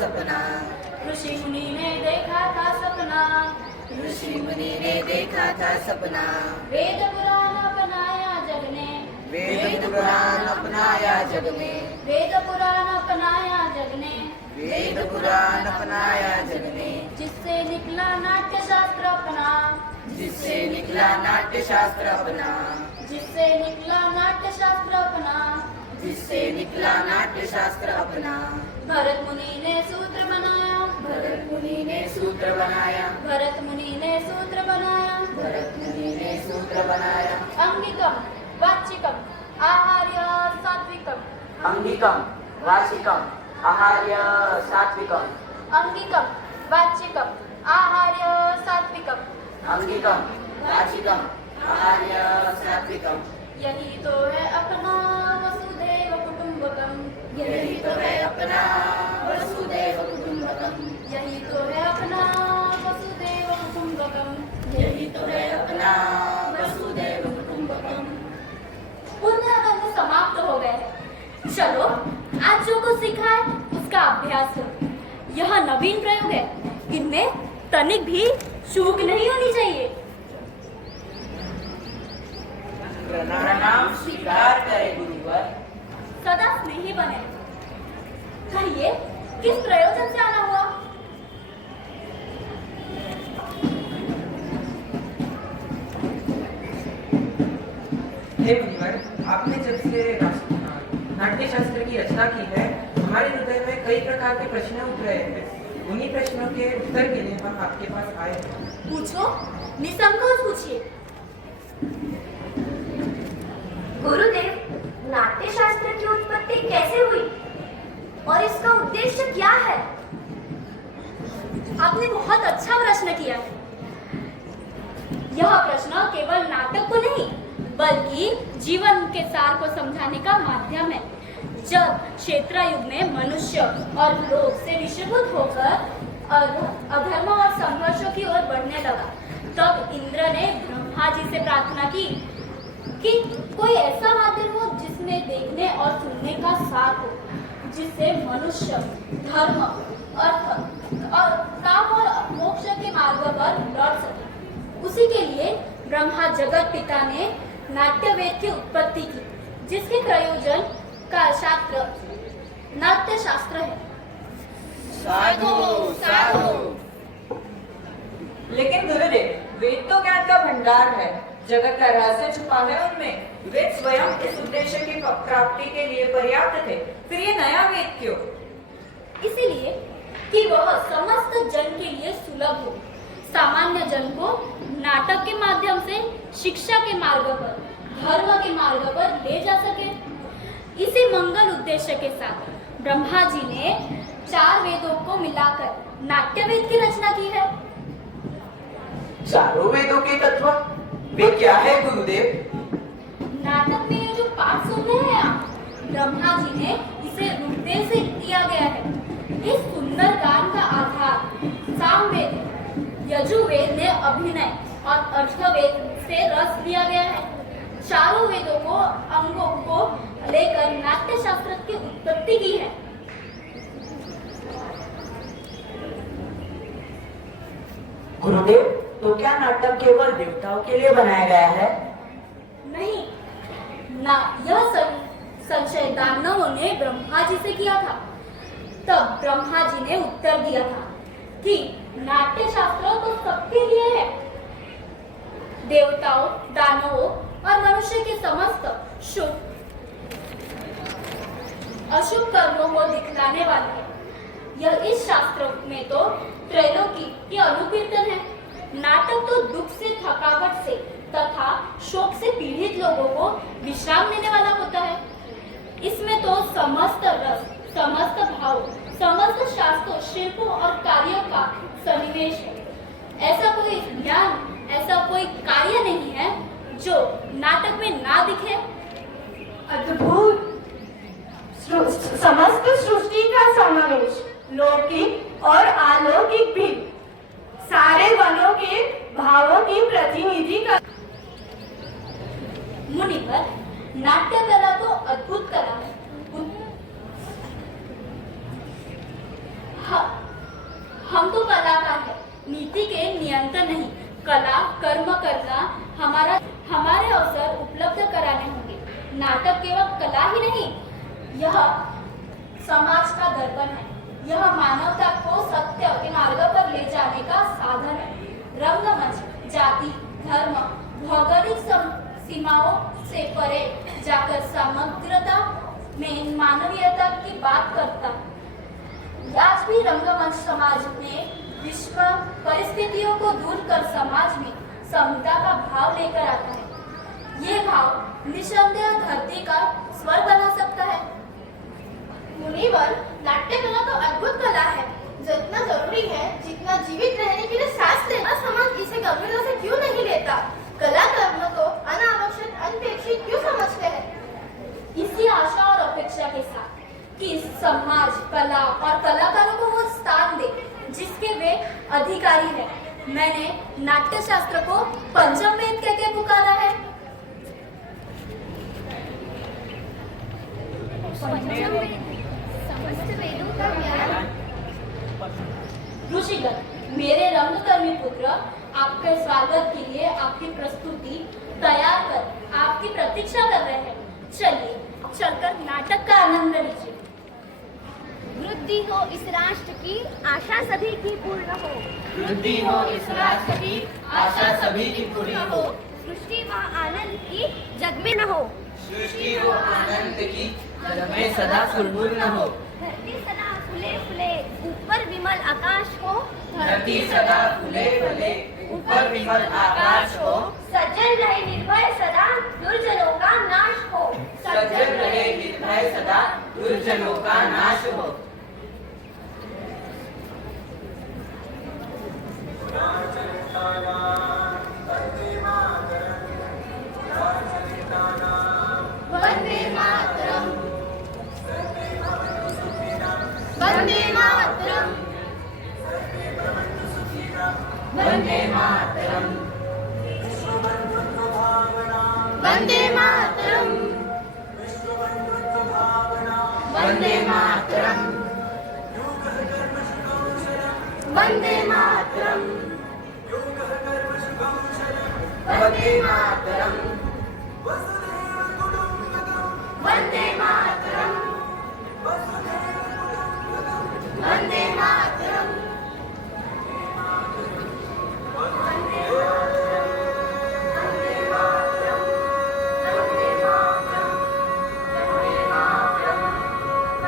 सपना, ऋषि मुनि ने देखा था सपना, ऋषि मुनि ने देखा था सपना। वेद पुराण अपनाया जग ने, वेद पुराण अपनाया जग में, वेद पुराण अपनाया जग ने, वेद पुराण अपनाया जग ने। जिससे निकला नाट्य शास्त्र अपना, जिससे निकला नाट्य शास्त्र अपना, जिससे निकला नाट्य शास्त्र अपना, जिससे निकला नाट्य शास्त्र अपना। भरत मुनि ने सूत्र बनाया, भरत मुनि ने सूत्र बनाया, भरत मुनि ने सूत्र बनाया, भरत मुनि ने सूत्र बनाया। अंगिकम वाचिकम आहार्य सात्विकम, अंगिकम वाचिकम आहार्य सात्विकम, अंगिकम वाचिकम आहार्य सात्विकम, अंगिकम वाचिकम आहार्य सात्विकम। यही तो है अपना वसुदेव कुटुंबकम, यही तो है अपना वसुदेव कुटुंबकम, यही तो है अपना वसुदेव कुटुंबकम, यही तो है अपना वसुदेव कुटुंबकम। पुण्य कर्म समाप्त हो गए हैं। चलो आज जो कुछ सीखा है उसका अभ्यास करो। यह नवीन प्रयोग है, इनमें तनिक भी चूक नहीं होनी चाहिए। प्रणाम स्वीकार करे गुरुवर। सदा स्नेही बने। कहिए किस प्रयोजन से आना हुआ? हे मुनिवर, आपने जब से नाट्य शास्त्र की रचना की है, हमारे हृदय में कई प्रकार के प्रश्न उठ रहे हैं। उन्हीं प्रश्नों के उत्तर के लिए हम आपके पास आए हैं। पूछो, निसंकोच पूछिए। गुरुदेव, नाट्य शास्त्र की उत्पत्ति कैसे हुई और इसका उद्देश्य क्या है? आपने बहुत अच्छा प्रश्न किया है। यह प्रश्न केवल नाटक को नहीं बल्कि जीवन के सार को समझाने का माध्यम है। जब क्षेत्र युग में मनुष्य और लोग से विषयभूत होकर अधर्म और संघर्षों की ओर बढ़ने लगा, तब इंद्र ने ब्रह्मा जी से प्रार्थना की कि कोई ऐसा माध्यम हो जिसमें देखने और सुनने का सार हो, जिससे मनुष्य धर्म, अर्थ और काम और मोक्ष के मार्ग पर लौट सके। उसी के लिए ब्रह्मा जगत पिता ने नाट्य वेद की उत्पत्ति की, जिसके प्रयोजन का शास्त्र नाट्य शास्त्र है। साधु साधु। लेकिन गुरुदेव, वेद तो ज्ञान का भंडार है, जगत का रहस्य छुपा है उनमें। वेद स्वयं इस उद्देश्य की प्राप्ति के लिए पर्याप्त थे, फिर ये नया वेद क्यों? इसीलिए कि वह समस्त जन के लिए सुलभ हो, सामान्य जन को नाटक के माध्यम से शिक्षा के मार्ग पर धर्म के मार्ग पर ले जा सके। इसी मंगल उद्देश्य के साथ ब्रह्मा जी ने 4 वेदों को मिलाकर नाट्य वेद की रचना की है। चारों वेदों के तत्व वे क्या है गुरुदेव? नाटक में ये जो पाठ सुन रहे हैं आप, ब्रह्मा जी ने इसे रूपदेव से दिया गया है। इस सुंदर गान का आधार सामवेद, यजुर्वेद ने अभिनय और अर्थवेद से रस दिया गया है। चारों वेदों को अंगों को लेकर नाट्य शास्त्र की उत्पत्ति की है। गुरुदेव, तो क्या नाटक केवल देवताओं के लिए बनाया गया है? नहीं ना, यह संशय दानवों ने ब्रह्मा जी से किया था। तब ब्रह्मा जी ने उत्तर दिया था कि नाट्य शास्त्र तो सबके लिए है। देवताओं, दानवों और मनुष्य के समस्त शुभ अशुभ कर्मों को दिखलाने वाला है। यह इस शास्त्र में तो त्रैलोकी की अनुकीर्तन है। नाटक तो दुख से, थकावट से तथा शोक से पीड़ित लोगों को विश्राम देने वाला होता है। इसमें तो समस्त रस, समस्त भाव, समस्त शास्त्रों, शिल्पों और कार्यों का सन्निवेश है। ऐसा कोई ज्ञान, ऐसा कोई कार्य नहीं है जो नाटक में ना दिखे। अद्भुत समस्त सृष्टि का समावेश, लौकिक और अलौकिक भी, सारे वनों के भावों की प्रतिनिधि का। मुनिवर, नाट्य कला तो अद्भुत कला है। हम तो कलाकार हैं, नीति के नियंत्रण नहीं। कला कर्म करना हमारे अवसर उपलब्ध कराने होंगे। नाटक केवल कला ही नहीं, यह समाज का दर्पण है। यह मानवता को सत्य के मार्ग पर ले जाने का साधन है। रंगमंच जाति, धर्म, भौगोलिक सीमाओं से परे जाकर समग्रता में मानवीयता की बात करता है। आज भी रंगमंच समाज में विश्व परिस्थितियों को दूर कर समाज में समता का भाव लेकर आता है। ये भाव निसंदेह धरती का स्वर बना सकता है। मुनिवर, नाट्य कला तो अद्भुत कला है, जो इतना जरूरी है जितना जीवित रहने के लिए सांस लेना। समाज इसे गंभीरता से क्यों नहीं लेता? कला कर्म को अनावश्यक, अनपेक्षित क्यों समझते हैं? इसी आशा और अपेक्षा के साथ कि समाज कला और कलाकारों को वो स्थान दे जिसके वे अधिकारी हैं, मैंने नाट्य शास्त्र को पंचम वेद कह के पुकारा है। ऋषिगण, मेरे रंगकर्मी पुत्र आपके स्वागत के लिए आपकी प्रस्तुति तैयार कर आपकी प्रतीक्षा कर रहे हैं। चलिए चलकर नाटक का आनंद लीजिए। वृद्धि हो इस राष्ट्र की, आशा सभी की पूर्ण हो। वृद्धि हो इस राष्ट्र की, आशा सभी की पूरी हो। सृष्टि व आनंद की जग में न हो। सृष्टि हो आनंद की, जग में सदा सुरनूर न हो। धरती सदा फूले फूले, ऊपर विमल आकाश हो। धरती सदा फूले फूले, ऊपर विमल आकाश हो। सज्जन रहे निर्भय सदा, दुर्जनों का नाश हो। सज्जन रहे निर्भय सदा, दुर्जनों का नाश हो। वंदे मातरम, वंदे मातरम, वंदे मातरम, वंदे मातरम, वंदे मातरम, वंदे मातरम, वंदे मातरम, वंदे मातरम, वंदे मातरम।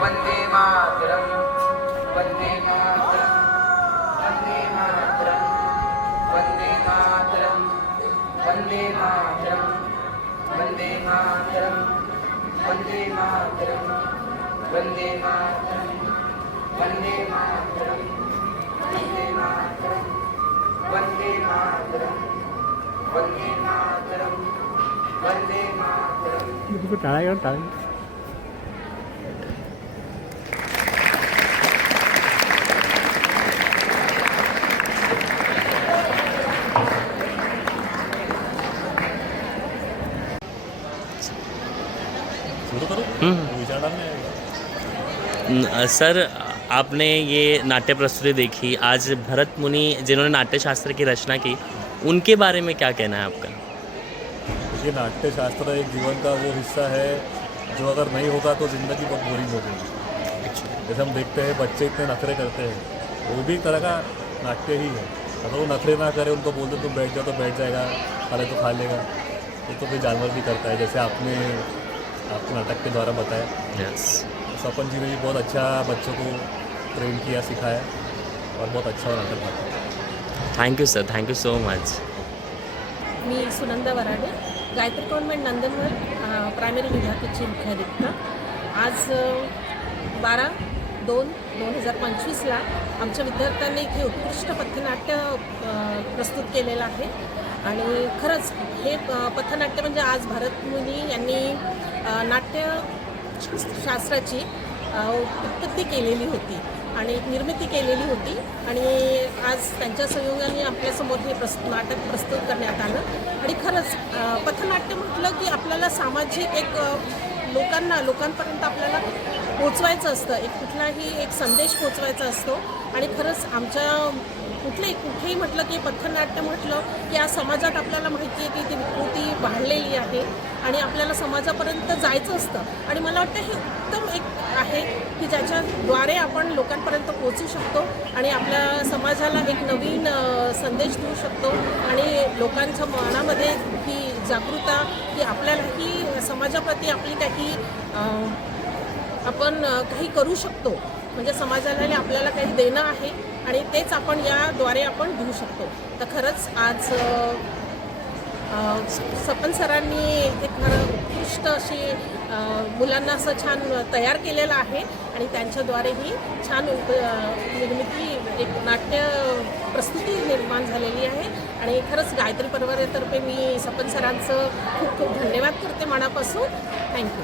वंदे मातरम, वंदे मातरम, वंदे मातरम, वंदे मातरम, वंदे मातरम, वंदे मातरम वंदे मातरम वंदे मातरम वंदे मातरम वंदे मातरम वंदे मातरम वंदे मातरम वंदे मातरम सर, आपने ये नाट्य प्रस्तुति देखी, आज भरत मुनि जिन्होंने नाट्य शास्त्र की रचना की, उनके बारे में क्या कहना है आपका? ये नाट्य शास्त्र एक जीवन का वो हिस्सा है जो अगर नहीं होगा तो ज़िंदगी बहुत बोरिंग हो जाएगी। जैसे हम देखते हैं बच्चे इतने नखरे करते हैं, वो भी एक तरह का नाट्य ही है। अगर वो नखरे ना करे, उनको बोल दो तुम बैठ जाओ तो बैठ जाएगा, खा ले तो खा लेगा। तो फिर जानवर भी करता है, जैसे आपने आपके नाटक के द्वारा बताया। यस, सपन जी ने भी बहुत अच्छा बच्चों को ट्रेन किया, सिखाया और बहुत अच्छा नाटक था। Thank you sir, thank you so much. मी सुनंदा वराडे, गायत्री कॉन्व्हेंट नंदनवर प्रायमरी विभागाची मुख्याधिका. आज 12/2/2025ला आमच्या विद्यार्थ्यांनी इथे उत्कृष्ट पथनाट्य प्रस्तुत केलेलं आहे. आणि खरंच हे पथनाट्य म्हणजे आज भरत मुनी यांनी नाट्यशास्त्राची उत्पत्ती केलेली होती आणि निर्मिती केलेली होती. आणि आज त्यांच्या सहयोगाने आपल्यासमोर हे नाटक प्रस्तुत करण्यात आलं. आणि खरंच पथनाट्य म्हटलं की आपल्याला सामाजिक एक लोकांपर्यंत आपल्याला पोचवायचं असतं, कुठलाही एक संदेश पोचवायचा असतो. आणि खरंच आमच्या कुठेही म्हटलं की पथनाट्य म्हटलं की आज समाजात आपल्याला माहिती आहे की ती विकृती वाढलेली आहे आणि आपल्याला समाजापर्यंत जायचं असतं. आणि मला वाटतं हे उत्तम एक आहे की ज्याच्याद्वारे आपण लोकांपर्यंत पोचू शकतो आणि आपल्या समाजाला एक नवीन संदेश देऊ शकतो आणि लोकांच्या मनामध्ये ही जागरूकता की आपल्यालाही समाजाप्रती आपली आपण काही करू शकतो, म्हणजे समाजाला आपल्याला काही देणं आहे आणि तेच आपण याद्वारे आपण घेऊ शकतो. तर खरंच आज सपन सरांनी एक उत्कृष्ट अशी मुलांना असं छान तयार केलेलं आहे आणि त्यांच्याद्वारे ही छान निर्मिती एक नाट्य प्रस्तुती निर्माण झालेली आहे. आणि खरंच गायत्री परिवारातर्फे मी सपन सरांचं खूप खूप धन्यवाद करते मनापासून. थँक्यू.